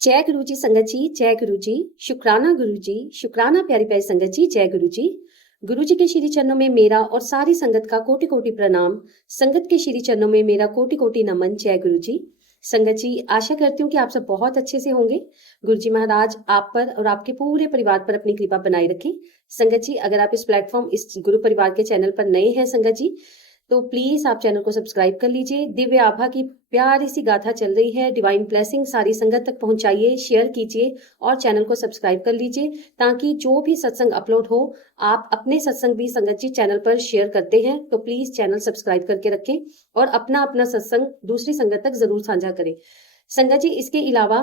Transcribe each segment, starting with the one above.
जय गुरु जी संगत जी, जय गुरु जी। शुक्राना गुरु जी, शुक्राना प्यारी प्यारी संगत जी, जय गुरु जी। गुरु जी के श्री चरणों में मेरा और सारी संगत का कोटि कोटि प्रणाम। संगत के श्री चरणों में मेरा कोटि कोटि नमन। जय गुरु जी। संगत जी, आशा करती हूँ कि आप सब बहुत अच्छे से होंगे। गुरु जी महाराज आप पर और आपके पूरे परिवार पर अपनी कृपा बनाए रखें। संगत जी, अगर आप इस प्लेटफॉर्म, इस गुरु परिवार के चैनल पर नए हैं संगत जी, तो प्लीज आप चैनल को सब्सक्राइब कर लीजिए। दिव्य आभा की प्यारी सी गाथा चल रही है, डिवाइन ब्लेसिंग सारी संगत तक पहुंचाइए, शेयर कीजिए और चैनल को सब्सक्राइब कर लीजिए, ताकि जो भी सत्संग अपलोड हो, आप अपने सत्संग भी संगत जी चैनल पर शेयर करते हैं तो प्लीज चैनल सब्सक्राइब करके रखें और अपना अपना सत्संग दूसरी संगत तक जरूर साझा करें। संगत जी, इसके अलावा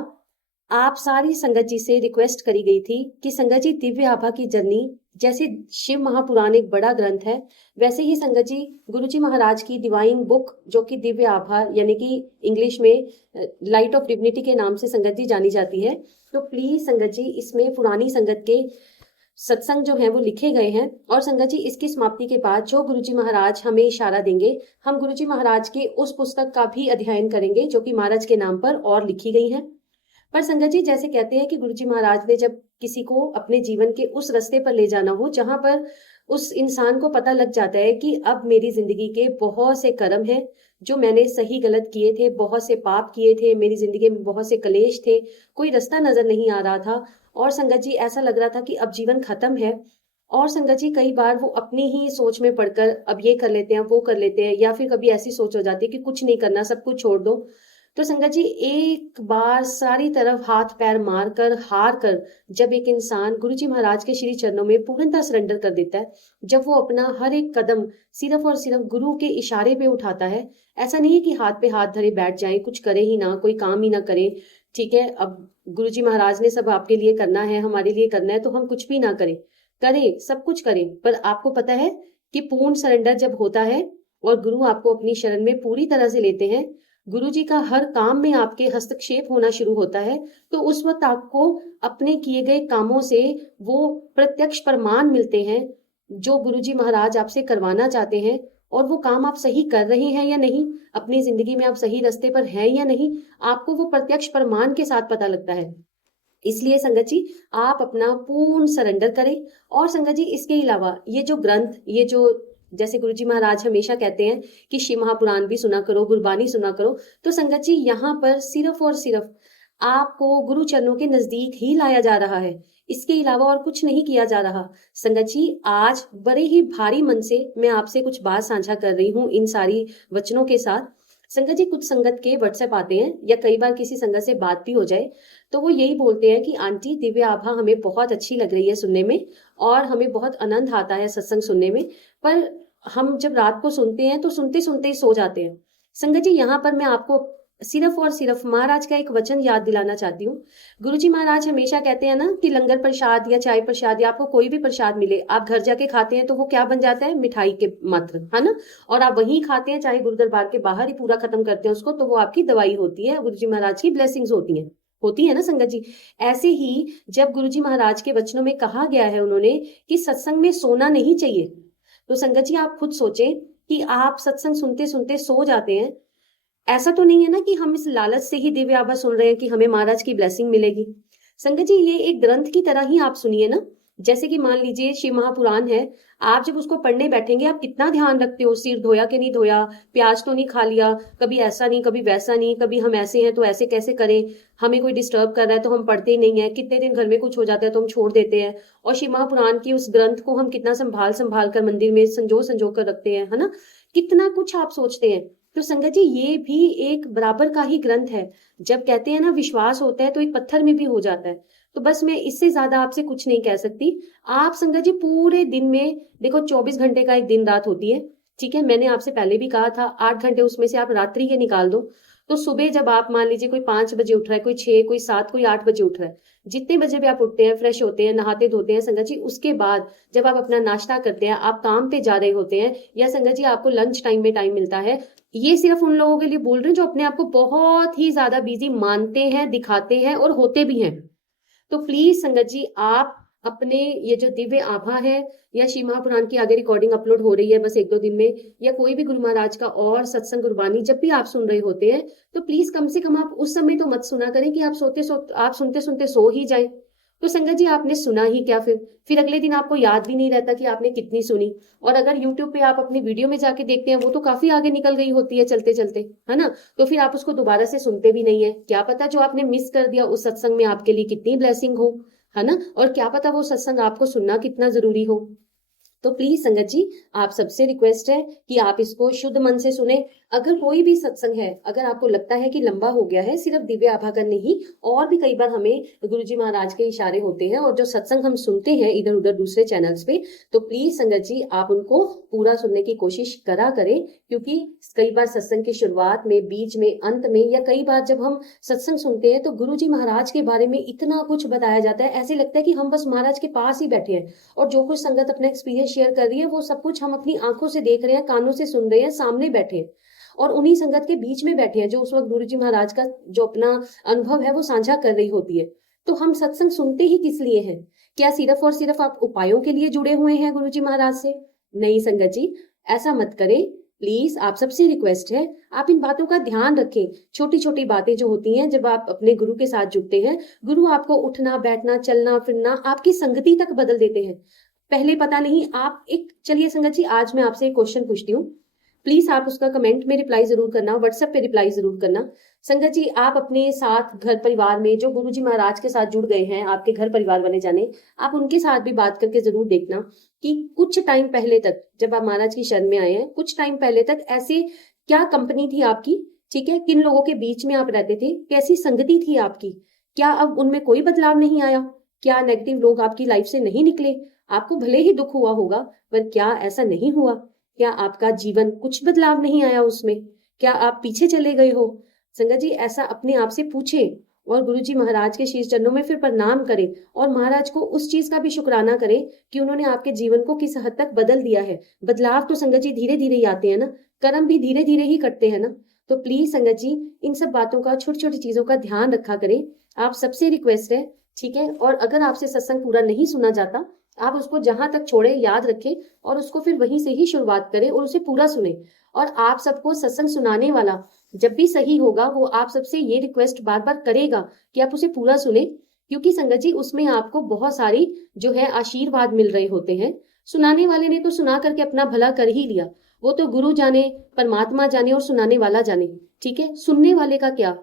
आप सारी संगत जी से रिक्वेस्ट करी गई थी कि संगत जी दिव्य आभा की जर्नी, जैसे शिव महापुराण एक बड़ा ग्रंथ है, वैसे ही संगत जी गुरु जी महाराज की डिवाइन बुक जो कि दिव्य आभा यानी कि इंग्लिश में लाइट ऑफ डिविनिटी के नाम से संगत जी जानी जाती है, तो प्लीज संगत जी इसमें पुरानी संगत के सत्संग जो है वो लिखे गए हैं। और संगत जी इसकी समाप्ति के बाद जो गुरु जी महाराज हमें इशारा देंगे, हम गुरु जी महाराज के उस पुस्तक का भी अध्ययन करेंगे जो कि महाराज के नाम पर और लिखी गई है। पर संगत जी, जैसे कहते हैं कि गुरु जी महाराज ने जब किसी को अपने जीवन के उस रास्ते पर ले जाना हो जहां पर उस इंसान को पता लग जाता है कि अब मेरी जिंदगी के बहुत से कर्म हैं जो मैंने सही गलत किए थे, बहुत से पाप किए थे, मेरी जिंदगी में बहुत से कलेश थे, कोई रास्ता नजर नहीं आ रहा था और संगत जी ऐसा लग रहा था कि अब जीवन खत्म है। और संगत जी कई बार वो अपनी ही सोच में पड़कर अब ये कर लेते हैं, वो कर लेते हैं, या फिर कभी ऐसी सोच हो जाती है कि कुछ नहीं करना, सब कुछ छोड़ दो। तो संगत जी एक बार सारी तरफ हाथ पैर मार कर हार कर जब एक इंसान गुरु जी महाराज के श्री चरणों में पूर्णतः सरेंडर कर देता है, जब वो अपना हर एक कदम सिर्फ और सिर्फ गुरु के इशारे पे उठाता है, ऐसा नहीं है कि हाथ पे हाथ धरे बैठ जाए, कुछ करे ही ना, कोई काम ही ना करे, ठीक है अब गुरु जी महाराज ने सब आपके लिए करना है, हमारे लिए करना है, तो हम कुछ भी ना करें, करें सब कुछ करें। पर आपको पता है कि पूर्ण सरेंडर जब होता है और गुरु आपको अपनी शरण में पूरी तरह से लेते हैं, गुरु जी का हर काम में आपके हस्तक्षेप होना शुरू होता है, तो उस वक्त आपको अपने किए गए कामों से वो प्रत्यक्ष प्रमाण मिलते हैं जो गुरु जी महाराज आपसे करवाना चाहते हैं, और वो काम आप सही कर रहे हैं या नहीं, अपनी जिंदगी में आप सही रास्ते पर हैं या नहीं, आपको वो प्रत्यक्ष प्रमाण के साथ पता लगता है। इसलिए संगत जी आप अपना पूर्ण सरेंडर करें। और संगत जी इसके अलावा ये जो ग्रंथ, ये जो जैसे गुरु जी महाराज हमेशा कहते हैं कि शिव महापुराण भी सुना करो, गुरबानी सुना करो, तो संगत जी यहाँ पर सिर्फ और सिर्फ आपको गुरु चरणों के नजदीक ही लाया जा रहा है, इसके अलावा और कुछ नहीं किया जा रहा। संगत जी आज बड़े ही भारी मन से मैं आपसे कुछ बात साझा कर रही हूँ इन सारी वचनों के साथ। संगत जी कुछ संगत के व्हाट्सएप आते हैं या कई बार किसी संगत से बात भी हो जाए तो वो यही बोलते हैं कि आंटी दिव्य आभा हमें बहुत अच्छी लग रही है सुनने में और हमें बहुत आनंद आता है सत्संग सुनने में, पर हम जब रात को सुनते हैं तो सुनते सुनते ही सो जाते हैं। संगत जी यहाँ पर मैं आपको सिर्फ और सिर्फ महाराज का एक वचन याद दिलाना चाहती हूँ। गुरु जी महाराज हमेशा कहते हैं ना कि लंगर प्रसाद या चाय प्रसाद या आपको कोई भी प्रसाद मिले, आप घर जाके खाते हैं तो वो क्या बन जाता है, मिठाई के मात्र, है ना, और आप वहीं खाते हैं चाहे गुरु दरबार के बाहर ही पूरा खत्म करते हैं उसको, तो वो आपकी दवाई होती है, गुरु जी महाराज की ब्लेसिंग्स होती है ना संगत जी। ऐसे ही जब गुरु जी महाराज के वचनों में कहा गया है उन्होंने कि सत्संग में सोना नहीं चाहिए, तो संगत जी आप खुद सोचें कि आप सत्संग सुनते सुनते सो जाते हैं, ऐसा तो नहीं है ना कि हम इस लालच से ही दिव्य आभा सुन रहे हैं कि हमें महाराज की ब्लेसिंग मिलेगी। संगत जी ये एक ग्रंथ की तरह ही आप सुनिए ना, जैसे कि मान लीजिए शिव महापुराण है, आप जब उसको पढ़ने बैठेंगे आप कितना ध्यान रखते हो, सिर धोया कि नहीं धोया, प्याज तो नहीं खा लिया, कभी ऐसा नहीं कभी वैसा नहीं, कभी हम ऐसे हैं तो ऐसे कैसे करें, हमें कोई डिस्टर्ब कर रहा है तो हम पढ़ते ही नहीं है, कितने दिन घर में कुछ हो जाता है तो हम छोड़ देते हैं, और शिव महापुराण की उस ग्रंथ को हम कितना संभाल संभाल कर मंदिर में संजो संजो कर रखते हैं, है ना, कितना कुछ आप सोचते हैं। तो संगत जी ये भी एक बराबर का ही ग्रंथ है। जब कहते हैं ना विश्वास होता है तो एक पत्थर में भी हो जाता है। तो बस मैं इससे ज्यादा आपसे कुछ नहीं कह सकती। आप संगत जी पूरे दिन में देखो 24 घंटे का एक दिन रात होती है, ठीक है, मैंने आपसे पहले भी कहा था 8 घंटे उसमें से आप रात्रि के निकाल दो, तो सुबह जब आप मान लीजिए कोई 5 बजे उठ रहा है, कोई 6, कोई 7, कोई 8 बजे उठ रहा है, जितने बजे भी आप उठते हैं, फ्रेश होते हैं, नहाते धोते हैं संगत जी, उसके बाद जब आप अपना नाश्ता करते हैं, आप काम पे जा रहे होते हैं, या संगत जी आपको लंच टाइम में टाइम मिलता है, ये सिर्फ उन लोगों के लिए बोल रहे हैं जो अपने आप को बहुत ही ज्यादा बिजी मानते हैं, दिखाते हैं और होते भी हैं। तो प्लीज संगत जी आप अपने ये जो दिव्य आभा है या शिव महापुराण की आगे रिकॉर्डिंग अपलोड हो रही है बस 1-2 दिन में, या कोई भी गुरु महाराज का और सत्संग गुरबानी जब भी आप सुन रहे होते हैं, तो प्लीज कम से कम आप उस समय तो मत सुना करें कि आप सुनते सुनते सो ही जाए। तो संगत जी आपने सुना ही क्या, फिर अगले दिन आपको याद भी नहीं रहता कि आपने कितनी सुनी। और अगर यूट्यूब पे आप अपनी वीडियो में जाके देखते हैं, वो तो काफी आगे निकल गई होती है चलते चलते, है ना। तो फिर आप उसको दोबारा से सुनते भी नहीं है। क्या पता जो आपने मिस कर दिया उस सत्संग में आपके लिए कितनी ब्लेसिंग हो, है ना। और क्या पता वो सत्संग आपको सुनना कितना जरूरी हो। तो प्लीज संगत जी आप सबसे रिक्वेस्ट है कि आप इसको शुद्ध मन से सुने। अगर कोई भी सत्संग है, अगर आपको लगता है कि लंबा हो गया है, सिर्फ दिव्य आभा का नहीं, और भी कई बार हमें गुरुजी महाराज के इशारे होते हैं और जो सत्संग हम सुनते हैं इधर उधर दूसरे चैनल्स पे, तो प्लीज संगत जी आप उनको पूरा सुनने की कोशिश करा करें। क्योंकि कई बार सत्संग की शुरुआत में, बीच में, अंत में, या कई बार जब हम सत्संग सुनते हैं तो गुरुजी महाराज के बारे में इतना कुछ बताया जाता है, ऐसे लगता है कि हम बस महाराज के पास ही बैठे हैं और जो कुछ संगत अपना एक्सपीरियंस शेयर कर रही है वो सब कुछ हम अपनी आंखों से देख रहे हैं, कानों से सुन रहे हैं, सामने बैठे हैं और उन्हीं संगत के बीच में बैठे हैं जो उस वक्त गुरुजी महाराज का जो अपना अनुभव है वो साझा कर रही होती है। तो हम सत्संग सुनते ही किस लिए हैं? क्या सिर्फ और सिर्फ आप उपायों के लिए जुड़े हुए हैं गुरुजी महाराज से? नहीं संगत जी, ऐसा मत करें प्लीज। आप सबसे रिक्वेस्ट है आप इन बातों का ध्यान रखें। छोटी छोटी बातें जो होती हैं जब आप अपने गुरु के साथ जुड़ते हैं, गुरु आपको उठना बैठना चलना फिरना आपकी संगति तक बदल देते हैं। पहले पता नहीं आप एक, चलिए संगत जी आज मैं आपसे एक क्वेश्चन पूछती हूँ, प्लीज आप उसका कमेंट में रिप्लाई जरूर करना, व्हाट्सएप पे रिप्लाई जरूर करना। संगत जी आप अपने साथ घर परिवार में जो गुरुजी महाराज के साथ जुड़ गए हैं, आपके घर परिवार बने जाने, आप उनके साथ भी बात करके जरूर देखना कि कुछ टाइम पहले तक जब आप महाराज की शरण में आए हैं, कुछ टाइम पहले तक ऐसे क्या कंपनी थी आपकी, ठीक है, किन लोगों के बीच में आप रहते थे, कैसी संगति थी आपकी, क्या अब उनमें कोई बदलाव नहीं आया? क्या नेगेटिव लोग आपकी लाइफ से नहीं निकले? आपको भले ही दुख हुआ होगा, पर क्या ऐसा नहीं हुआ? क्या आपका जीवन कुछ बदलाव नहीं आया उसमें? क्या आप पीछे चले गए हो? संगत जी ऐसा अपने आप से पूछे और गुरुजी महाराज के शीश चरणों में फिर प्रणाम करें और महाराज को उस चीज का भी शुक्राना करें कि उन्होंने आपके जीवन को किस हद तक बदल दिया है। बदलाव तो संगत जी धीरे धीरे ही आते हैं ना, कर्म भी धीरे धीरे ही कटते हैं ना। तो प्लीज संगत जी इन सब बातों का, छोटी छोटी चीजों का ध्यान रखा करें। आप सबसे रिक्वेस्ट है, ठीक है। और अगर आपसे सत्संग पूरा नहीं सुना जाता, आप उसको जहां तक छोड़े याद रखें और उसको फिर वहीं से ही शुरुआत करें और उसे पूरा सुने। और आप सबको सत्संग सुनाने वाला जब भी सही होगा वो आप सबसे ये रिक्वेस्ट बार बार करेगा कि आप उसे पूरा सुने, क्योंकि संगत जी उसमें आपको बहुत सारी जो है आशीर्वाद मिल रहे होते हैं। सुनाने वाले ने तो सुना करके अपना भला कर ही लिया, वो तो गुरु जाने, परमात्मा जाने और सुनाने वाला जाने, ठीक है। सुनने वाले का क्या,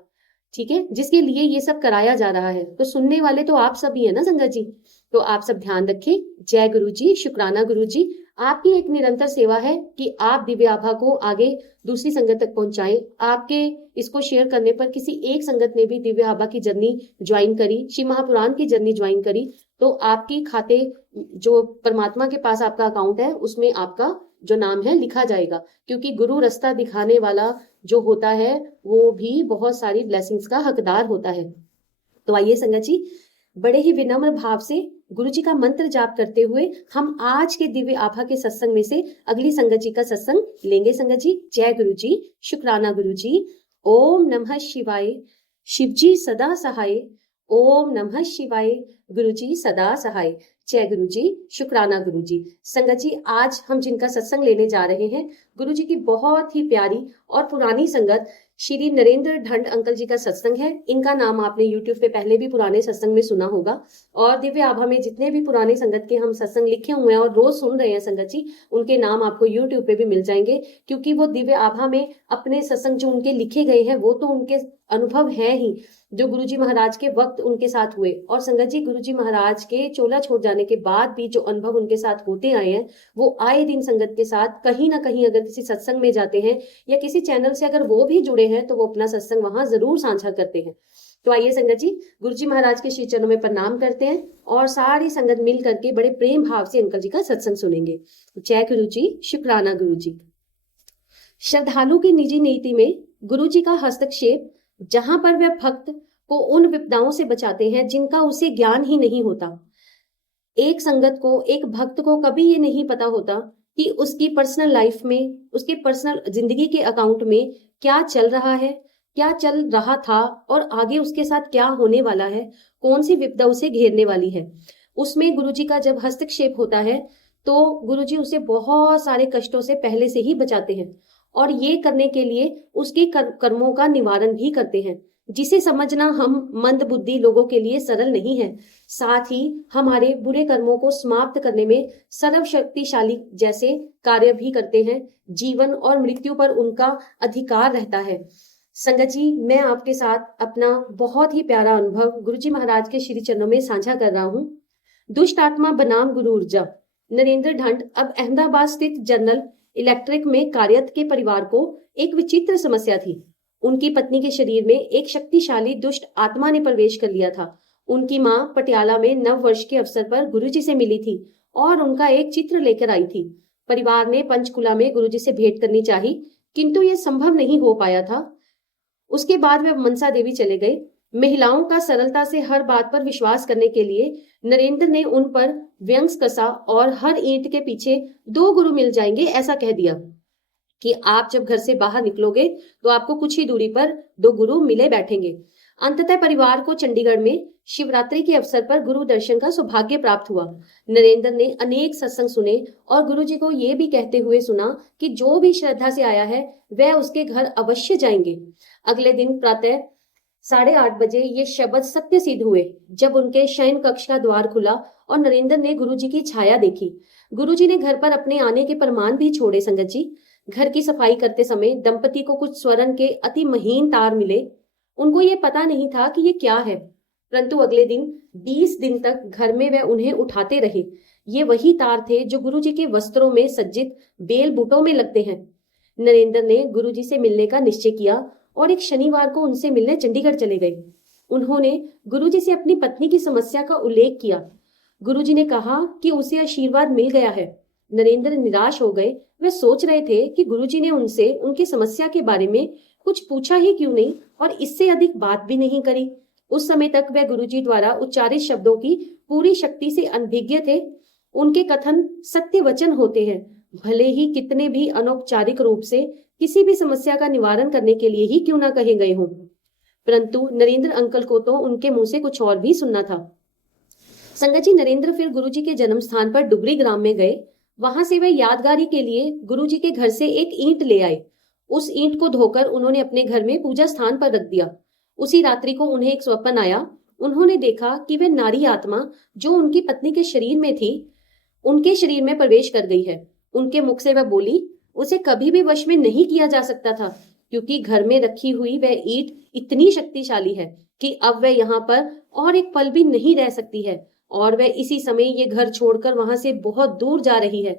ठीक है, जिसके लिए ये सब कराया जा रहा है, तो सुनने वाले तो आप सभी है ना संगत जी। तो आप सब ध्यान रखें। जय गुरु जी, शुक्राना गुरु जी। आपकी एक निरंतर सेवा है कि आप दिव्य आभा को आगे दूसरी संगत तक पहुंचाएं। आपके इसको शेयर करने पर किसी एक संगत ने भी दिव्य आभा की जर्नी ज्वाइन करी, शिव महापुराण की जर्नी ज्वाइन करी, तो आपकी खाते जो परमात्मा के पास आपका अकाउंट है उसमें आपका जो नाम है लिखा जाएगा। क्योंकि गुरु रास्ता दिखाने वाला जो होता है वो भी बहुत सारी ब्लेसिंग्स का हकदार होता है। तो आइए संगत जी बड़े ही विनम्र भाव से गुरु जी का मंत्र जाप करते हुए हम आज के दिव्य आभा के सत्संग में से अगली संगत जी का सत्संग लेंगे। संगत जी जय गुरु जी, शुक्राना गुरु जी। ओम नमः शिवाय, शिव जी सदा सहाय। ओम नमः शिवाय, गुरु जी सदा सहाय। जय गुरु जी, शुक्राना गुरु जी। संगत जी आज हम जिनका सत्संग लेने जा रहे हैं, गुरु जी की बहुत ही प्यारी और पुरानी संगत श्री नरेंद्र ढंड अंकल जी का सत्संग है। इनका नाम आपने यूट्यूब पे पहले भी पुराने सत्संग में सुना होगा, और दिव्य आभा में जितने भी पुरानी संगत के हम सत्संग लिखे हुए हैं और रोज सुन रहे हैं संगत जी, उनके नाम आपको यूट्यूब पे भी मिल जाएंगे। क्योंकि वो दिव्य आभा में अपने सत्संग जो उनके लिखे गए हैं वो तो उनके अनुभव है ही, जो गुरुजी महाराज के वक्त उनके साथ हुए, और संगत जी गुरुजी महाराज के चोला छोड़ जाने के बाद भी जो अनुभव उनके साथ होते आए हैं, वो आए दिन संगत के साथ कहीं ना कहीं अगर किसी सत्संग में जाते हैं या किसी चैनल से अगर वो भी जुड़े हैं तो वो अपना सत्संग वहां जरूर साझा करते हैं। तो आइए संगत जी गुरुजी महाराज के श्री चरणों में प्रणाम करते हैं और सारी संगत मिल करके बड़े प्रेम भाव से अंकल जी का सत्संग सुनेंगे। जय गुरु जी, शुक्राना गुरु जी। श्रद्धालु की निजी नीति में गुरु जी का हस्तक्षेप, जहां पर वह भक्त को उन विपदाओं से बचाते हैं जिनका उसे ज्ञान ही नहीं होता। एक संगत को, एक भक्त को कभी ये नहीं पता होता कि उसकी पर्सनल लाइफ में, उसके पर्सनल जिंदगी के अकाउंट में क्या चल रहा है, क्या चल रहा था और आगे उसके साथ क्या होने वाला है, कौन सी विपदा उसे घेरने वाली है। उसमें गुरुजी का जब हस्तक्षेप होता है तो गुरुजी उसे बहुत सारे कष्टों से पहले से ही बचाते हैं और ये करने के लिए उसके कर्मों का निवारण भी करते हैं, जिसे समझना हम मंद बुद्धि लोगों के लिए सरल नहीं है। साथ ही हमारे बुरे कर्मों को समाप्त करने में सर्वशक्तिशाली जैसे कार्य भी करते हैं। जीवन और मृत्यु पर उनका अधिकार रहता है। संगत जी, मैं आपके साथ अपना बहुत ही प्यारा अनुभव गुरुजी महाराज के श्री चरणों में साझा कर रहा हूँ। दुष्ट आत्मा बनाम गुरु ऊर्जा। नरेंद्र ढंड अब अहमदाबाद स्थित जनरल इलेक्ट्रिक में कार्यरत के परिवार को एक विचित्र समस्या थी। उनकी पत्नी के शरीर में एक शक्तिशाली दुष्ट आत्मा ने प्रवेश कर लिया था। उनकी माँ पटियाला में नव वर्ष के अवसर पर गुरुजी से मिली थी और उनका एक चित्र लेकर आई थी। परिवार ने पंचकुला में गुरुजी से भेंट करनी चाही, किंतु यह संभव नहीं हो पाया था। उसके बाद वे मनसा देवी चले गए। महिलाओं का सरलता से हर बात पर विश्वास करने के लिए नरेंद्र ने उन पर व्यंग्य कसा और हर ईंट के पीछे 2 गुरु मिल जाएंगे ऐसा कह दिया कि आप जब घर से बाहर निकलोगे तो आपको कुछ ही दूरी पर 2 गुरु मिले बैठेंगे। अंततः परिवार को चंडीगढ़ में शिवरात्रि के अवसर पर गुरु दर्शन का सौभाग्य प्राप्त हुआ। नरेंद्र ने अनेक सत्संग सुने और गुरुजी को ये भी कहते हुए सुना कि जो भी श्रद्धा से आया है वह उसके घर अवश्य जाएंगे। अगले दिन प्रातः 8:30 बजे ये शब्द सत्य सिद्ध हुए जब उनके शयन कक्ष का द्वार खुला और नरेंद्र ने गुरुजी की छाया देखी। गुरुजी ने घर पर अपने आने के प्रमाण भी छोड़े। संगत जी, घर की सफाई करते समय दंपति को कुछ स्वर्ण के अति महीन तार मिले। उनको ये पता नहीं था कि ये क्या है, परंतु अगले दिन 20 दिन तक घर में वह उन्हें उठाते रहे। ये वही तार थे जो गुरुजी के वस्त्रों में सज्जित बेल बूटों में लगते हैं। नरेंद्र ने गुरुजी से मिलने का निश्चय किया और एक शनिवार को उनसे मिलने चंडीगढ़ चले गए। उन्होंने गुरुजी से अपनी पत्नी की समस्या का उल्लेख किया। गुरुजी ने कहा कि उसे आशीर्वाद मिल गया है। नरेंद्र निराश हो गए। वे सोच रहे थे कि गुरुजी ने उनसे उनकी समस्या के बारे में कुछ पूछा ही क्यों नहीं और इससे अधिक बात भी नहीं करी। उस समय तक वे गुरुजी द्वारा उच्चारित शब्दों की पूरी शक्ति से अनभिज्ञ थे। उनके कथन सत्य वचन होते हैं, भले ही कितने भी अनौपचारिक रूप से किसी भी समस्या का निवारण करने के लिए ही क्यों ना कहे गए हों। परंतु नरेंद्र अंकल को तो उनके मुंह से कुछ और भी सुनना था। संगत जी, नरेंद्र फिर गुरुजी के जन्म स्थान पर डुबरी ग्राम में गए। वहां से वे यादगारी के लिए गुरुजी के घर से एक ईंट ले आए। उस ईंट को धोकर उन्होंने अपने घर में पूजा स्थान पर रख दिया। उसी रात्रि को उन्हें एक स्वप्न आया। उन्होंने देखा कि वह नारी आत्मा जो उनकी पत्नी के शरीर में थी, उनके शरीर में प्रवेश कर गई है। उनके मुख से वह बोली, उसे कभी भी वश में नहीं किया जा सकता था, क्योंकि घर में रखी हुई वह ईंट इतनी शक्तिशाली है कि अब वह यहाँ पर और एक पल भी नहीं रह सकती है और वह इसी समय ये घर छोड़कर वहां से बहुत दूर जा रही है।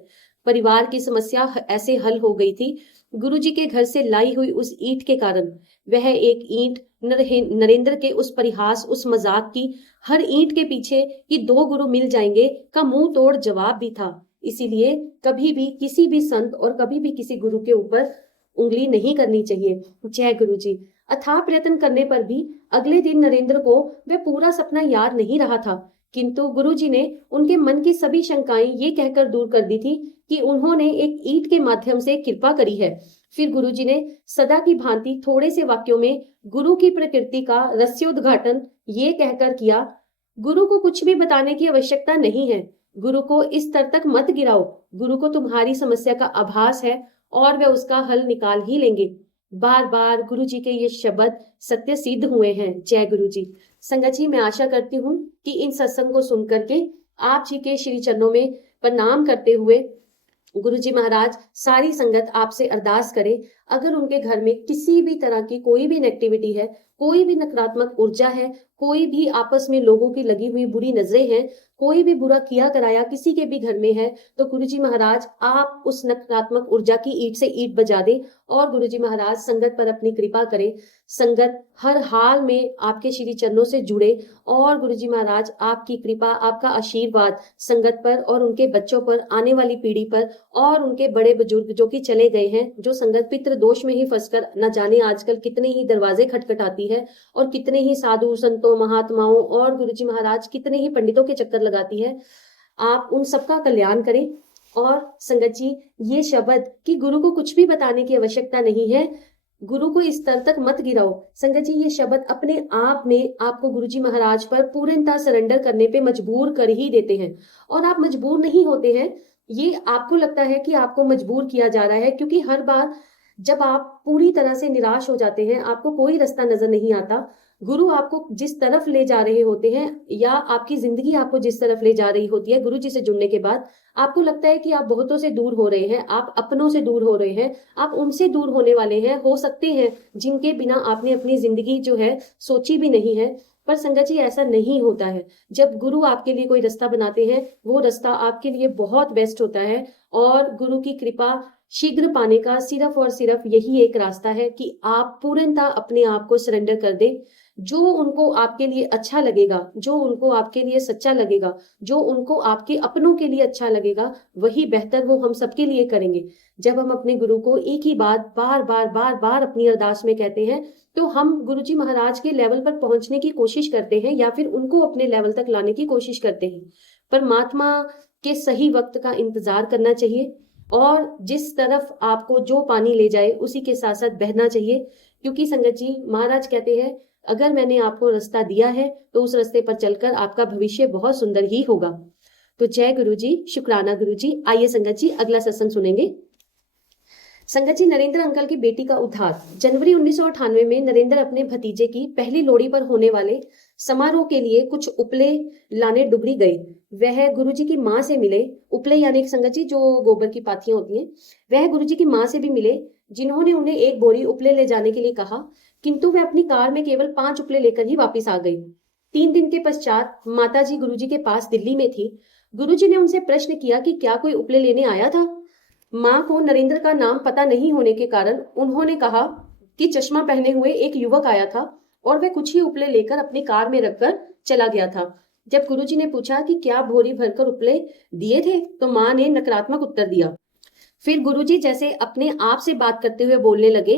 परिवार की समस्या ऐसे हल हो गई थी गुरुजी के घर से लाई हुई उस ईंट के कारण। वह एक ईंट नरेंद्र के उस परिहास, उस मजाक की, हर ईंट के पीछे कि 2 गुरु मिल जाएंगे का मुंह तोड़ जवाब भी था। इसीलिए कभी भी किसी भी संत और कभी भी किसी गुरु के ऊपर उंगली नहीं करनी चाहिए। जय गुरु जी। अथाह प्रयत्न करने पर भी अगले दिन नरेंद्र को वह पूरा सपना याद नहीं रहा था, किंतु गुरुजी ने उनके मन की सभी शंकाएं ये कहकर दूर कर दी थी कि उन्होंने एक ईंट के माध्यम से कृपा करी है। फिर गुरुजी ने सदा की भांति थोड़े से वाक्यों में गुरु की प्रकृति का रहस्योद्घाटन ये कहकर किया, गुरु को कुछ भी बताने की आवश्यकता नहीं है, गुरु को इस स्तर तक मत गिराओ, गुरु को तुम्हारी समस्या का आभास है और वे उसका हल निकाल ही लेंगे। बार बार गुरु जी के ये शब्द सत्य सिद्ध हुए हैं। जय गुरु जी। संगत जी, मैं आशा करती हूँ कि इन सत्संग को सुन करके आप जी के श्री चरणों में प्रणाम करते हुए गुरु जी महाराज सारी संगत आपसे अरदास करे, अगर उनके घर में किसी भी तरह की कोई भी नेगेटिविटी है, कोई भी नकारात्मक ऊर्जा है, कोई भी आपस में लोगों की लगी हुई बुरी नजरें हैं, कोई भी बुरा किया कराया किसी के भी घर में है, तो गुरुजी महाराज आप उस नकारात्मक ऊर्जा की ईंट से ईंट बजा दे और गुरुजी महाराज संगत पर अपनी कृपा करें। संगत हर हाल में आपके श्री चरणों से जुड़े और गुरुजी महाराज आपकी कृपा, आपका आशीर्वाद संगत पर और उनके बच्चों पर, आने वाली पीढ़ी पर और उनके बड़े बुजुर्ग जो कि चले गए हैं, जो संगत पितृ दोष में ही फंसकर न जाने आजकल कितने ही दरवाजे खटखटाती है और कितने ही साधु संतों, महात्माओं और गुरुजी महाराज कितने ही पंडितों के चक्कर लगाती है। आप उन सबका कल्याण करें। और संगत जी, ये शब्द कि गुरु को कुछ भी बताने की आवश्यकता नहीं है, गुरु को इस स्तर तक मत गिराओ। संगत जी, ये शब्द अपने आप में आपको गुरुजी महाराज पर पूर्णतः सरेंडर करने पे मजबूर कर ही देते हैं। और आप मजबूर नहीं होते हैं, ये आपको लगता है कि आपको मजबूर किया जा रहा है, क्योंकि हर बार जब आप पूरी तरह से निराश हो जाते हैं, आपको कोई रास्ता नजर नहीं आता, गुरु आपको जिस तरफ ले जा रहे होते हैं या आपकी जिंदगी आपको जिस तरफ ले जा रही होती है, गुरु जी से जुड़ने के बाद आपको लगता है कि आप बहुतों से दूर हो रहे हैं, आप अपनों से दूर हो रहे हैं, आप उनसे दूर होने वाले हैं, हो सकते हैं जिनके बिना आपने अपनी जिंदगी जो है सोची भी नहीं है। पर संगत जी, ऐसा नहीं होता है। जब गुरु आपके लिए कोई रास्ता बनाते हैं, वो रास्ता आपके लिए बहुत बेस्ट होता है। और गुरु की कृपा शीघ्र पाने का सिर्फ और सिर्फ यही एक रास्ता है कि आप पूर्णतः अपने आप को सरेंडर कर दे। जो उनको आपके लिए अच्छा लगेगा, जो उनको आपके लिए सच्चा लगेगा, जो उनको आपके अपनों के लिए अच्छा लगेगा, वही बेहतर वो हम सबके लिए करेंगे। जब हम अपने गुरु को एक ही बात बार बार बार बार अपनी अरदास में कहते हैं, तो हम गुरुजी महाराज के लेवल पर पहुंचने की कोशिश करते हैं या फिर उनको अपने लेवल तक लाने की कोशिश करते हैं। परमात्मा के सही वक्त का इंतजार करना चाहिए और जिस तरफ आपको जो पानी ले जाए उसी के साथ साथ बहना चाहिए। क्योंकि संगत जी, महाराज कहते हैं, अगर मैंने आपको रास्ता दिया है तो उस रास्ते पर चलकर आपका भविष्य बहुत सुंदर ही होगा। तो जय गुरु जी, शुक्राना गुरु जी। आइए संगत जी, अगला सत्संग सुनेंगे। संगत जी, नरेंद्र अंकल की बेटी का उद्धार। जनवरी 1998 में नरेंद्र अपने भतीजे की पहली लोहड़ी पर होने वाले समारोह के लिए कुछ उपले लाने डुबरी गए। वह गुरुजी की माँ से मिले। उपले यानी संगत जी जो गोबर की पाथियां होती हैं, वह गुरुजी की माँ से भी मिले, जिन्होंने उन्हें एक बोरी उपले ले जाने के लिए कहा, किंतु वह अपनी कार में केवल 5 उपले लेकर ही वापिस आ गई। 3 दिन के पश्चात माताजी गुरुजी के पास दिल्ली में थी। गुरुजी ने उनसे प्रश्न किया कि क्या कोई उपले लेने आया था। माँ को नरेंद्र का नाम पता नहीं होने के कारण उन्होंने कहा कि चश्मा पहने हुए एक युवक आया था और वह कुछ ही उपले लेकर अपनी कार में रखकर चला गया था। जब गुरुजी ने पूछा कि क्या भोरी भरकर उपले दिए थे, तो माँ ने नकारात्मक उत्तर दिया। फिर गुरुजी जैसे अपने आप से बात करते हुए बोलने लगे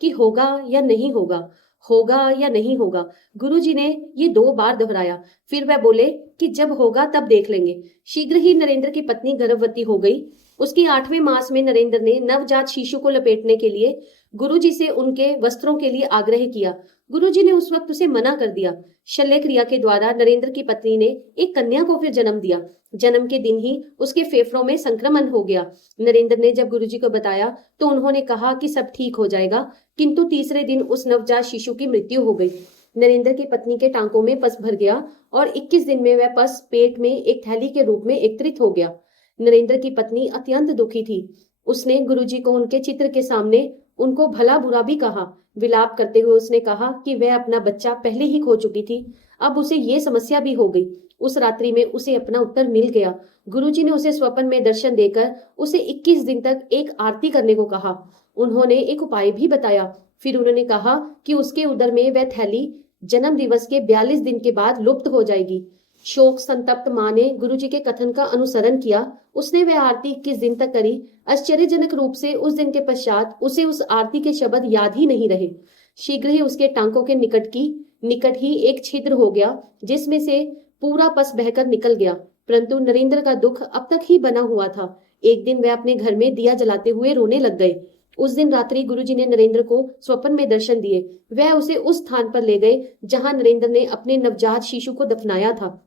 कि होगा या नहीं होगा, होगा या नहीं होगा। गुरुजी ने ये 2 बार दोहराया। फिर वह बोले कि जब होगा तब देख लेंगे। शीघ्र ही नरेंद्र की पत्नी गर्भवती हो गई। उसके 8वें मास में नरेंद्र ने नवजात शिशु को लपेटने के लिए गुरुजी से उनके वस्त्रों के लिए आग्रह किया। गुरुजी ने उस वक्त उसे मना कर दिया। शल्य क्रिया के द्वारा नरेंद्र की पत्नी ने एक कन्या को फिर जन्म दिया। जन्म के दिन ही उसके फेफड़ों में संक्रमण हो गया। नरेंद्र ने जब गुरुजी को बताया तो उन्होंने कहा कि सब ठीक हो जाएगा, किंतु तीसरे दिन उस नवजात शिशु की मृत्यु हो गई। नरेंद्र की पत्नी के टांकों में पस भर गया और 21 दिन में वह पस पेट में एक थैली के रूप में एकत्रित हो गया। नरेंद्र की पत्नी अत्यंत दुखी थी। उसने गुरुजी को उनके चित्र के सामने उनको भला बुरा भी कहा। विलाप करते हुए उसने कहा कि वह अपना बच्चा पहले ही खो चुकी थी, अब उसे ये समस्या भी हो गई। उस रात्रि में उसे अपना उत्तर मिल गया। गुरुजी ने उसे स्वप्न में दर्शन देकर उसे 21 दिन तक एक आरती करने को कहा। उन्होंने एक उपाय भी बताया। फिर उन्होंने कहा कि उसके उदर में वह थैली जन्म दिवस के 42 दिन के बाद लुप्त हो जाएगी। शोक संतप्त माँ ने गुरुजी के कथन का अनुसरण किया। उसने वह आरती 21 दिन तक करी। आश्चर्यजनक रूप से उस दिन के पश्चात उसे उस आरती के शब्द याद ही नहीं रहे। शीघ्र ही उसके टांकों के निकट ही एक छिद्र हो गया, जिसमें से पूरा पस बहकर निकल गया। परंतु नरेंद्र का दुख अब तक ही बना हुआ था। एक दिन वह अपने घर में दिया जलाते हुए रोने लग गए। उस दिन रात्रि गुरुजी ने नरेंद्र को स्वप्न में दर्शन दिए। वह उसे उस स्थान पर ले गए जहां नरेंद्र ने अपने नवजात शिशु को दफनाया था।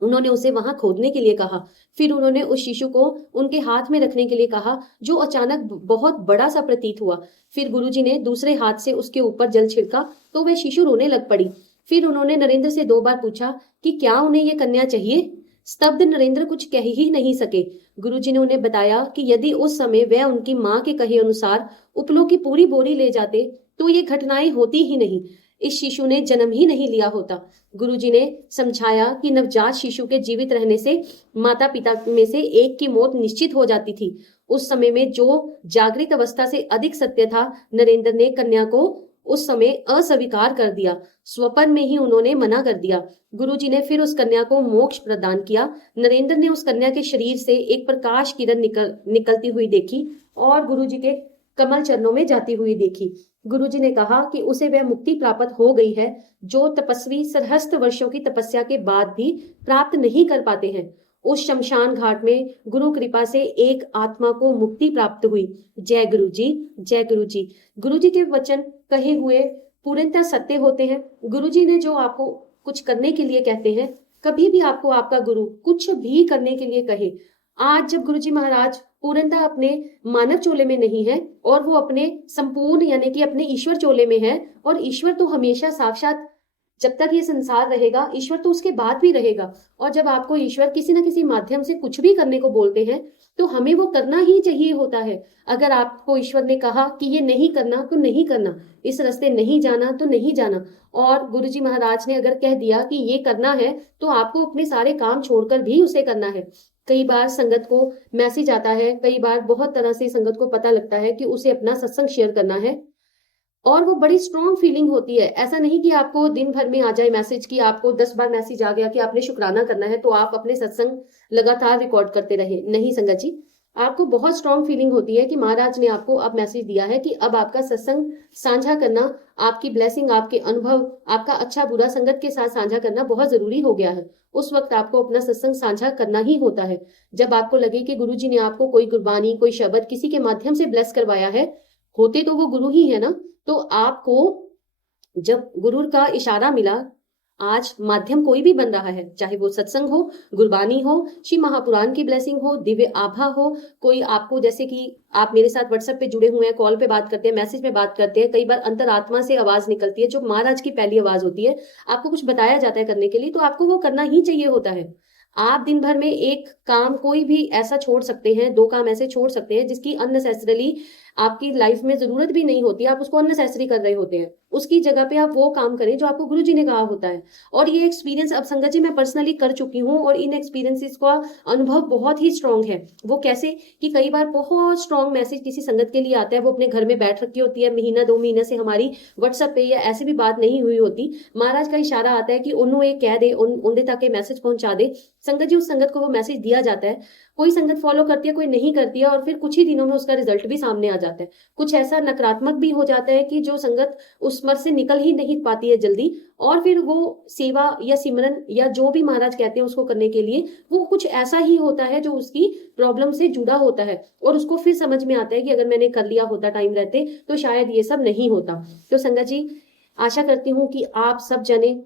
उन्होंने उसे वहां खोदने के लिए कहा। फिर उन्होंने उस शिशु को उनके हाथ में रखने के लिए कहा, जो अचानक बहुत बड़ा सा प्रतीत हुआ। फिर गुरुजी ने दूसरे हाथ से उसके ऊपर जल छिड़का तो वह शिशु रोने लग पड़ी। फिर उन्होंने नरेंद्र से 2 बार पूछा कि क्या उन्हें ये कन्या चाहिए। स्तब्ध नरेंद्र कुछ कह ही नहीं सके। गुरुजी ने उन्हें बताया कि यदि उस समय वह उनकी माँ के कहे अनुसार उपलों की पूरी बोरी ले जाते तो ये घटनाएं होती ही नहीं, इस शिशु ने जन्म ही नहीं लिया होता। गुरुजी ने समझाया कि नवजात शिशु के जीवित रहने से माता पिता में से एक की मौत निश्चित हो जाती थी। उस समय में जो जागृत अवस्था से अधिक सत्य था, नरेंद्र ने कन्या को उस समय अस्वीकार कर दिया। स्वप्न में ही उन्होंने मना कर दिया। गुरुजी ने फिर उस कन्या को मोक्ष प्रदान किया। नरेंद्र ने उस कन्या के शरीर से एक प्रकाश किरण निकलती हुई देखी और गुरुजी के कमल चरणों में जाती हुई देखी। गुरुजी ने कहा कि उसे वह मुक्ति प्राप्त हो गई है जो तपस्वी सरहस्त्र वर्षों की तपस्या के बाद भी प्राप्त नहीं कर पाते हैं। उस शमशान घाट में गुरु कृपा से एक आत्मा को मुक्ति प्राप्त हुई। जय गुरु जी, जय गुरु जी। गुरु जी के वचन कहे हुए पूर्णतः सत्य होते हैं। गुरु जी ने जो आपको कुछ करने के लिए कहते हैं, कभी भी आपको आपका गुरु कुछ भी करने के लिए कहे, आज जब गुरु जी महाराज पूर्णतः अपने मानव चोले में नहीं है और वो अपने संपूर्ण यानी कि अपने ईश्वर चोले में है, और ईश्वर तो हमेशा साक्षात, जब तक ये संसार रहेगा ईश्वर तो उसके बाद भी रहेगा। और जब आपको ईश्वर किसी न किसी माध्यम से कुछ भी करने को बोलते हैं तो हमें वो करना ही चाहिए होता है। अगर आपको ईश्वर ने कहा कि ये नहीं करना तो नहीं करना, इस रास्ते नहीं जाना तो नहीं जाना, और गुरुजी महाराज ने अगर कह दिया कि ये करना है तो आपको अपने सारे काम छोड़कर भी उसे करना है। कई बार संगत को मैसेज आता है, कई बार बहुत तरह से संगत को पता लगता है कि उसे अपना सत्संग शेयर करना है, और वो बड़ी स्ट्रॉन्ग फीलिंग होती है। ऐसा नहीं कि आपको दिन भर में आ जाए मैसेज कि आपको 10 बार मैसेज आ गया कि आपने शुक्राना करना है तो आप अपने सत्संग लगातार रिकॉर्ड करते रहे। नहीं संगत जी, आपको बहुत स्ट्रॉन्ग फीलिंग होती है कि महाराज ने आपको अब मैसेज दिया है कि अब आपका सत्संग साझा करना, आपकी ब्लेसिंग, आपके अनुभव, आपका अच्छा बुरा संगत के साथ साझा करना बहुत जरूरी हो गया है। उस वक्त आपको अपना सत्संग साझा करना ही होता है। जब आपको लगे कि गुरु जी ने आपको कोई गुरबानी, कोई शब्द किसी के माध्यम से ब्लेस करवाया है, होते तो वो गुरु ही है ना, तो आपको जब गुरु का इशारा मिला, आज माध्यम कोई भी बन रहा है, चाहे वो सत्संग हो, गुरबानी हो, शिव महापुराण की ब्लेसिंग हो, दिव्य आभा हो, कोई आपको, जैसे कि आप मेरे साथ व्हाट्सएप पे जुड़े हुए हैं, कॉल पे बात करते हैं, मैसेज पे बात करते हैं, कई बार अंतरात्मा से आवाज निकलती है जो महाराज की पहली आवाज होती है, आपको कुछ बताया जाता है करने के लिए, तो आपको वो करना ही चाहिए होता है। आप दिन भर में एक काम कोई भी ऐसा छोड़ सकते हैं, 2 काम ऐसे छोड़ सकते हैं जिसकी अननेसेसरली आपकी लाइफ में जरूरत भी नहीं होती, आप उसको अननेसेसरी कर रहे होते हैं। उसकी जगह पे आप वो काम करें जो आपको गुरुजी ने कहा होता है। और ये एक्सपीरियंस अब संगत जी मैं पर्सनली कर चुकी हूँ, और इन एक्सपीरियंसेस का अनुभव बहुत ही स्ट्रांग है। वो कैसे कि कई बार बहुत स्ट्रांग मैसेज किसी संगत के लिए आता है, वो अपने घर में बैठ रखी होती है, महीना 2 महीने से हमारी व्हाट्सएप पे या ऐसे भी बात नहीं हुई होती, महाराज का इशारा आता है कि उन्होंने कह दे, उनके तक मैसेज पहुंचा दे। संगत जी, उस संगत को वो मैसेज दिया जाता है, कोई संगत फॉलो करती है, कोई नहीं करती है, और फिर कुछ ही दिनों में उसका रिजल्ट भी सामने आ जाता है। कुछ ऐसा नकारात्मक भी हो जाता है कि जो संगत उस मर से निकल ही नहीं पाती है जल्दी, और फिर वो सेवा या सिमरन या जो भी महाराज कहते हैं उसको करने के लिए, वो कुछ ऐसा ही होता है जो उसकी प्रॉब्लम से जुड़ा होता है, और उसको फिर समझ में आता है कि अगर मैंने कर लिया होता टाइम रहते तो शायद ये सब नहीं होता। तो संगत जी, आशा करती हूँ कि आप सब जने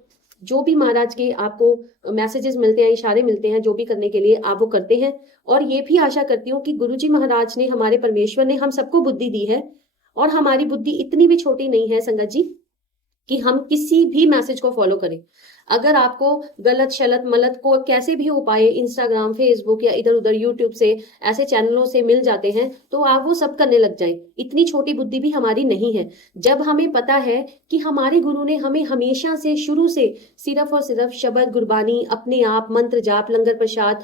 जो भी महाराज के आपको मैसेजेस मिलते हैं, इशारे मिलते हैं, जो भी करने के लिए आप वो करते हैं। और ये भी आशा करती हूँ कि गुरुजी महाराज ने, हमारे परमेश्वर ने हम सबको बुद्धि दी है, और हमारी बुद्धि इतनी भी छोटी नहीं है संगत जी कि हम किसी भी मैसेज को फॉलो करें। अगर आपको गलत शलत मलत को कैसे भी उपाय इंस्टाग्राम, फेसबुक या इधर उधर यूट्यूब से, ऐसे चैनलों से मिल जाते हैं, तो आप वो सब करने लग जाएं। इतनी छोटी बुद्धि भी हमारी नहीं है। जब हमें पता है कि हमारे गुरु ने हमें हमेशा से, शुरू से सिर्फ और सिर्फ शब्द, गुरबानी, अपने आप, मंत्र जाप, लंगर प्रसाद,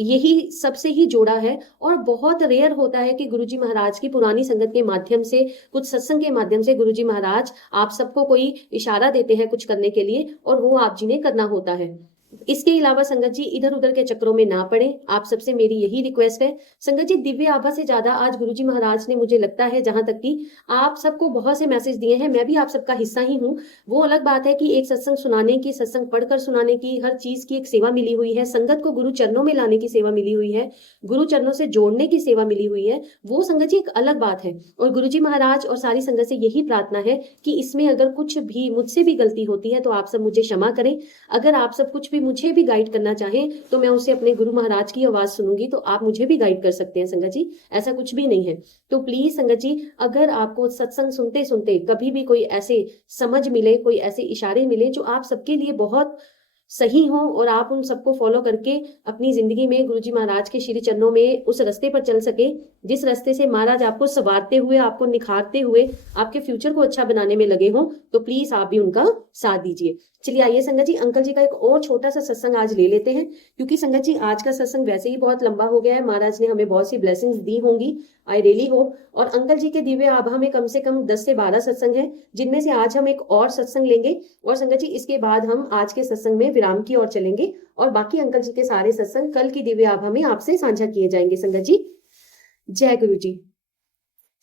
यही सबसे ही जोड़ा है। और बहुत रेयर होता है कि गुरुजी महाराज की पुरानी संगत के माध्यम से, कुछ सत्संग के माध्यम से गुरुजी महाराज आप सबको कोई इशारा देते हैं कुछ करने के लिए, और वो आप जी ने करना होता है। इसके अलावा संगत जी, इधर उधर के चक्रों में ना पड़े, आप सबसे मेरी यही रिक्वेस्ट है। संगत जी, दिव्य आभा से ज्यादा आज गुरुजी महाराज ने, मुझे लगता है, जहां तक कि आप सबको बहुत से मैसेज दिए हैं, मैं भी आप सबका हिस्सा ही हूँ। वो अलग बात है कि एक सत्संग सुनाने की, सत्संग पढ़कर सुनाने की, हर चीज की एक सेवा मिली हुई है, संगत को गुरु चरणों में लाने की सेवा मिली हुई है, गुरु चरणों से जोड़ने की सेवा मिली हुई है, वो संगत जी एक अलग बात है। और गुरुजी महाराज और सारी संगत से यही प्रार्थना है कि इसमें अगर कुछ भी मुझसे भी गलती होती है तो आप सब मुझे क्षमा करें। अगर आप सब कुछ भी मुझे भी गाइड करना चाहें तो मैं उसे अपने गुरु महाराज की आवाज सुनूंगी, तो आप मुझे भी गाइड कर सकते हैं संगत जी, ऐसा कुछ भी नहीं है। तो प्लीज संगत जी, अगर आपको सत्संग सुनते सुनते कभी भी कोई ऐसे समझ मिले, कोई ऐसे इशारे मिले जो आप सबके लिए बहुत सही हो, और आप उन सबको फॉलो करके अपनी जिंदगी में गुरुजी महाराज के श्री चरणों में उस रास्ते पर चल सके जिस रास्ते से महाराज आपको संवारते हुए, आपको निखारते हुए आपके फ्यूचर को अच्छा बनाने में लगे हों, तो प्लीज आप भी उनका साथ दीजिए। चलिए आइए संगत जी, अंकल जी का एक और छोटा सा सत्संग आज ले लेते हैं, क्योंकि संगत जी आज का सत्संग वैसे ही बहुत लंबा हो गया है। महाराज ने हमें बहुत सी ब्लेसिंग्स दी होंगी, आई रियली होप। और अंकल जी के दिव्य आभा में कम से कम 10 से 12 सत्संग है, जिनमें से आज हम एक और सत्संग लेंगे, और संगत जी इसके बाद हम आज के सत्संग में विराम की ओर चलेंगे, और बाकी अंकल जी के सारे सत्संग कल की दिव्य आभा में आपसे साझा किए जाएंगे। संगत जी, जय गुरु जी।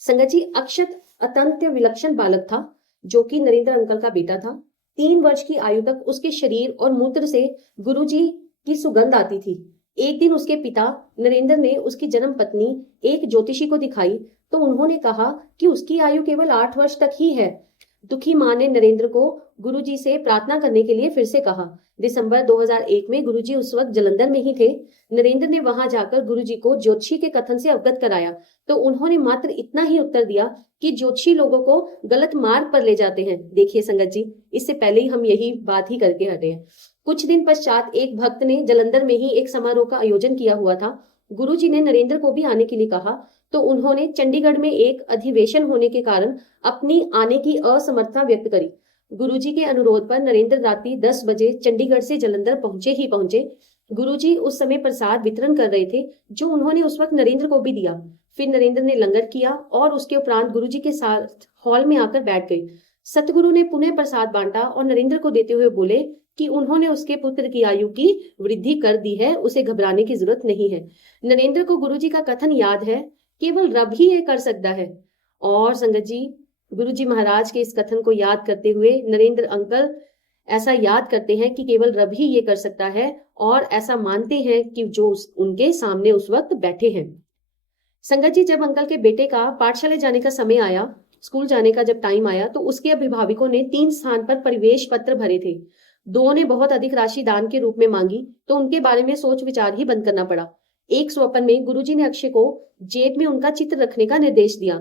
संगत जी, अक्षत अत्यंत विलक्षण बालक था, जो कि नरेंद्र अंकल का बेटा था। 3 वर्ष की आयु तक उसके शरीर और मूत्र से गुरुजी की सुगंध आती थी। एक दिन उसके पिता नरेंद्र ने उसकी जन्म पत्नी एक ज्योतिषी को दिखाई तो उन्होंने कहा कि उसकी आयु केवल 8 वर्ष तक ही है। दुखी मां ने नरेंद्र को गुरुजी से प्रार्थना करने के लिए फिर से कहा। दिसंबर 2001 में गुरुजी उस वक्त जलंधर में ही थे। नरेंद्र ने वहां जाकर गुरुजी को ज्योतिषी के कथन से अवगत कराया तो उन्होंने मात्र इतना ही उत्तर दिया कि ज्योतिषी लोगों को गलत मार्ग पर ले जाते हैं। देखिए संगत जी, इससे पहले ही हम यही बात ही करके हटे हैं। कुछ दिन पश्चात एक भक्त ने जलंधर में ही एक समारोह का आयोजन किया हुआ था। गुरुजी ने नरेंद्र को भी आने के लिए कहा तो उन्होंने चंडीगढ़ में एक अधिवेशन होने के कारण अपनी आने की असमर्थता व्यक्त करी। गुरुजी के अनुरोध पर नरेंद्र रात्रि 10 बजे चंडीगढ़ से जलंधर पहुंचे। गुरुजी उस समय प्रसाद वितरण कर रहे थे जो उन्होंने उस वक्त नरेंद्र को भी दिया। फिर नरेंद्र ने लंगर किया और उसके उपरांत गुरुजी के साथ हॉल में आकर बैठ गए। सतगुरु ने पुनः प्रसाद बांटा और नरेंद्र को देते हुए बोले कि उन्होंने उसके पुत्र की आयु की वृद्धि कर दी है, उसे घबराने की जरूरत नहीं है। नरेंद्र को गुरुजी का कथन याद है, केवल रब ही ये कर सकता है। और संगत जी, गुरुजी महाराज के इस कथन को याद करते हुए नरेंद्र अंकल ऐसा याद करते हैं कि केवल रब ही ये कर सकता है और ऐसा मानते हैं कि जो उनके सामने उस वक्त बैठे हैं। संगत जी, जब अंकल के बेटे का पाठशाला जाने का समय आया, स्कूल जाने का जब टाइम आया तो उसके अभिभावकों ने 3 स्थान पर परिवेश पत्र भरे थे। 2 ने बहुत अधिक राशि दान के रूप में मांगी तो उनके बारे में सोच विचार ही बंद करना पड़ा। एक स्वप्न में गुरुजी ने अक्षय को जेब में उनका चित्र रखने का निर्देश दिया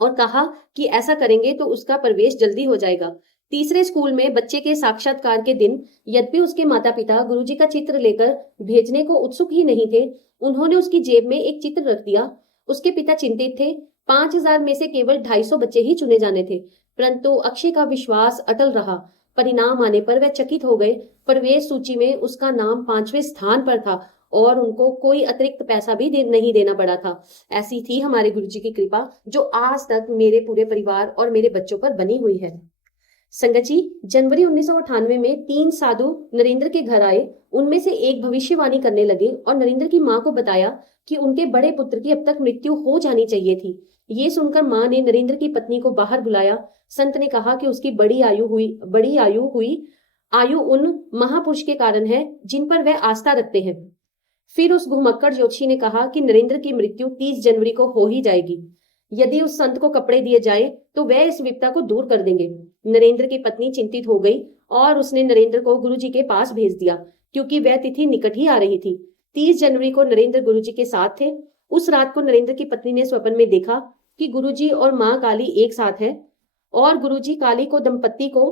और कहा कि ऐसा करेंगे तो उसका प्रवेश जल्दी हो जाएगा। तीसरे स्कूल में बच्चे के साक्षात्कार के दिन यद्यपि उसके माता पिता गुरुजी का चित्र लेकर भेजने को उत्सुक ही नहीं थे, उन्होंने उसकी जेब में एक चित्र रख दिया। उसके पिता चिंतित थे। 5000 में से केवल 250 बच्चे ही चुने जाने थे, परंतु अक्षय का विश्वास अटल रहा। परिणाम आने पर वह चकित हो गए। प्रवेश सूची में उसका नाम 5वें स्थान पर था और उनको कोई अतिरिक्त पैसा भी नहीं देना पड़ा था। ऐसी थी हमारे गुरुजी की कृपा जो आज तक मेरे पूरे परिवार और मेरे बच्चों पर बनी हुई है। संगत जी, जनवरी 1998 में 3 साधु नरेंद्र के घर आए। उनमें से एक भविष्यवाणी करने लगे और नरेंद्र की मां को बताया कि उनके बड़े पुत्र की अब तक मृत्यु हो जानी चाहिए थी। ये सुनकर मां ने नरेंद्र की पत्नी को बाहर बुलाया। संत ने कहा कि उसकी बड़ी आयु हुई आयु उन महापुरुष के कारण है जिन पर वह आस्था रखते हैं। फिर उस घुमक्कड़ ज्योतिषी ने कहा कि नरेंद्र की मृत्यु 30 जनवरी को हो ही जाएगी। यदि उस संत को कपड़े दिए जाए तो वह इस विपदा को दूर कर देंगे। नरेंद्र की पत्नी चिंतित हो गई और उसने नरेंद्र को गुरुजी के पास भेज दिया क्योंकि वह तिथि निकट ही आ रही थी। 30 जनवरी को नरेंद्र गुरुजी के साथ थे। उस रात को नरेंद्र की पत्नी ने स्वप्न में देखा कि गुरुजी और माँ काली एक साथ है और गुरुजी काली को दंपत्ति को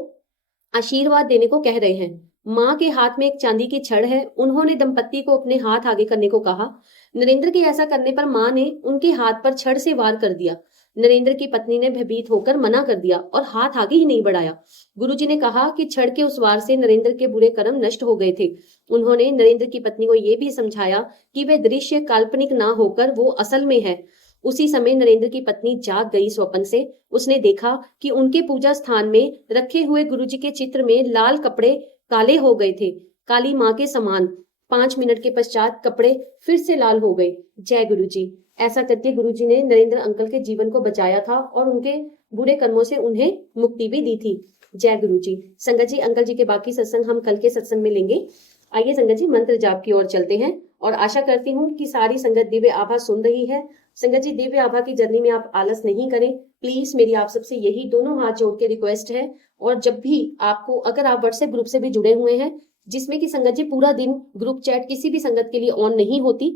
आशीर्वाद देने को कह रहे हैं। माँ के हाथ में एक चांदी की छड़ है। उन्होंने दंपत्ति को अपने हाथ आगे करने को कहा। नरेंद्र के ऐसा करने पर माँ ने उनके हाथ पर छड़ से वार कर दिया। नरेंद्र की पत्नी ने भयभीत होकर मना कर दिया और हाथ आगे ही नहीं बढ़ाया। गुरुजी ने कहा कि छड़ के उस वार से नरेंद्र के बुरे कर्म नष्ट हो गए थे। उन्होंने नरेंद्र की पत्नी को यह भी समझाया कि वह दृश्य काल्पनिक ना होकर वो असल में है। उसी समय नरेंद्र की पत्नी जाग गई स्वप्न से। उसने देखा कि उनके पूजा स्थान में रखे हुए गुरुजी के चित्र में लाल कपड़े काले हो गए थे, काली माँ के समान। 5 मिनट के पश्चात कपड़े फिर से लाल हो गए। जय गुरुजी। ऐसा करके गुरुजी ने नरेंद्र अंकल के जीवन को बचाया था और उनके बुरे कर्मों से उन्हें मुक्ति भी दी थी। जय गुरुजी। संगत जी, अंकल जी के बाकी सत्संग हम कल के सत्संग में लेंगे। आइए संगत जी, मंत्र जाप की ओर चलते हैं और आशा करती हूँ कि सारी संगत दिव्य आभा सुन रही है। संगत जी, दिव्य आभा की जर्नी में आप आलस नहीं करें प्लीज। मेरी आप सबसे यही दोनों हाथ जोड़ के रिक्वेस्ट है। और जब भी आपको, अगर आप व्हाट्सएप ग्रुप से भी जुड़े हुए हैं जिसमें कि संगत जी पूरा दिन ग्रुप चैट किसी भी संगत के लिए ऑन नहीं होती,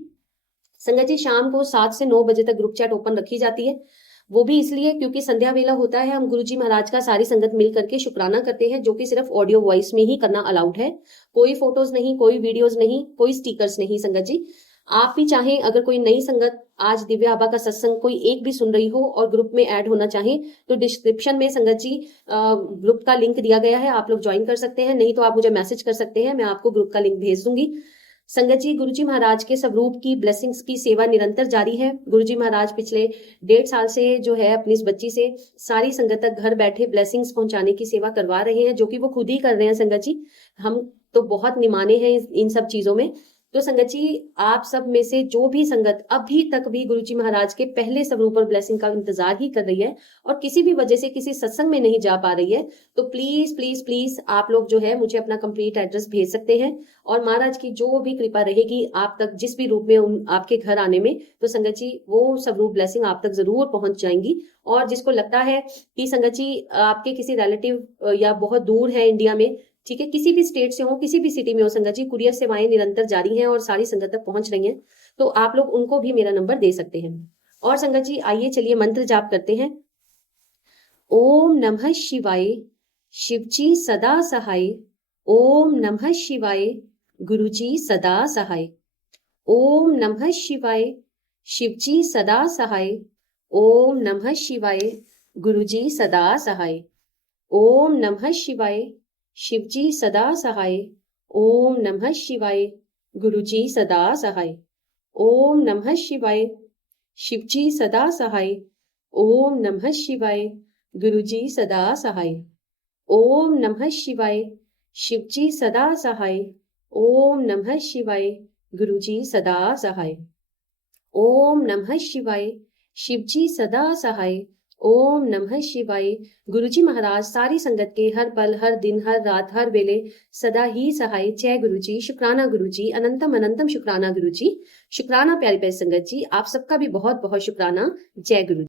संगत जी शाम को 7 से 9 बजे तक ग्रुप चैट ओपन रखी जाती है। वो भी इसलिए क्योंकि संध्या वेला होता है, हम गुरुजी महाराज का सारी संगत मिल करके शुक्राना करते हैं, जो कि सिर्फ ऑडियो वॉइस में ही करना अलाउड है। कोई फोटोज नहीं, कोई वीडियोज नहीं, कोई स्टिकर्स नहीं। संगत जी, आप भी चाहें, अगर कोई नई संगत आज दिव्य आभा का सत्संग कोई एक भी सुन रही हो और ग्रुप में ऐड होना चाहें तो डिस्क्रिप्शन में संगत जी ग्रुप का लिंक दिया गया है, आप लोग ज्वाइन कर सकते हैं। नहीं तो आप मुझे मैसेज कर सकते हैं, मैं आपको ग्रुप का लिंक भेज दूंगी। संगत जी, गुरुजी महाराज के स्वरूप की ब्लेसिंग्स की सेवा निरंतर जारी है। गुरुजी महाराज पिछले 1.5 साल से जो है अपनी इस बच्ची से सारी संगत तक घर बैठे ब्लेसिंग्स पहुंचाने की सेवा करवा रहे हैं, जो कि वो खुद ही कर रहे हैं। संगत जी, हम तो बहुत निमाने हैं इन सब चीजों में। तो संगत जी, आप सब में से जो भी संगत अभी तक भी गुरुजी महाराज के पहले स्वरूप और ब्लेसिंग का इंतजार ही कर रही है और किसी भी वजह से किसी सत्संग में नहीं जा पा रही है, तो प्लीज प्लीज प्लीज आप लोग जो है मुझे अपना कंप्लीट एड्रेस भेज सकते हैं और महाराज की जो भी कृपा रहेगी आप तक जिस भी रूप में आपके घर आने में, तो संगत जी वो स्वरूप ब्लेसिंग आप तक जरूर पहुंच जाएंगी। और जिसको लगता है कि संगत जी आपके किसी रिलेटिव या बहुत दूर है इंडिया में, ठीक है, किसी भी स्टेट से हो, किसी भी सिटी में हो संगत जी, कुरियर सेवाएं निरंतर जारी हैं और सारी संगत तक पहुंच रही हैं, तो आप लोग उनको भी मेरा नंबर दे सकते हैं। और संगत जी आइए चलिए मंत्र जाप करते हैं। ओम नमः शिवाय, शिवजी सदा सहाय। ओम नमः शिवाय, गुरुजी सदा सहाय। ओम नमः शिवाय, शिवजी सदा सहाय। ओम नमः शिवाय, गुरुजी सदा सहाय। ओम नमः शिवाय, शिवजी सदा सहाय। ओम नमः शिवाय, गुरुजी सदा सहाय। ओम नमः शिवाय, शिवजी सदा सहाय। ओम नमः शिवाय, गुरुजी सदा सहाय। ओम नमः शिवाय, शिवजी सदा सहाय। ओम नमः शिवाय, गुरुजी सदा सहाय। ओम नमः शिवाय, शिवजी सदा सहाय। ओम नमः शिवाय। गुरुजी महाराज सारी संगत के हर पल, हर दिन, हर रात, हर वेले सदा ही सहाय। जय गुरुजी, शुक्राना गुरुजी, अनंतम अनंतम शुक्राना गुरुजी। शुक्राना प्यारी प्यारी संगत जी, आप सबका भी बहुत बहुत शुक्राना। जय गुरु।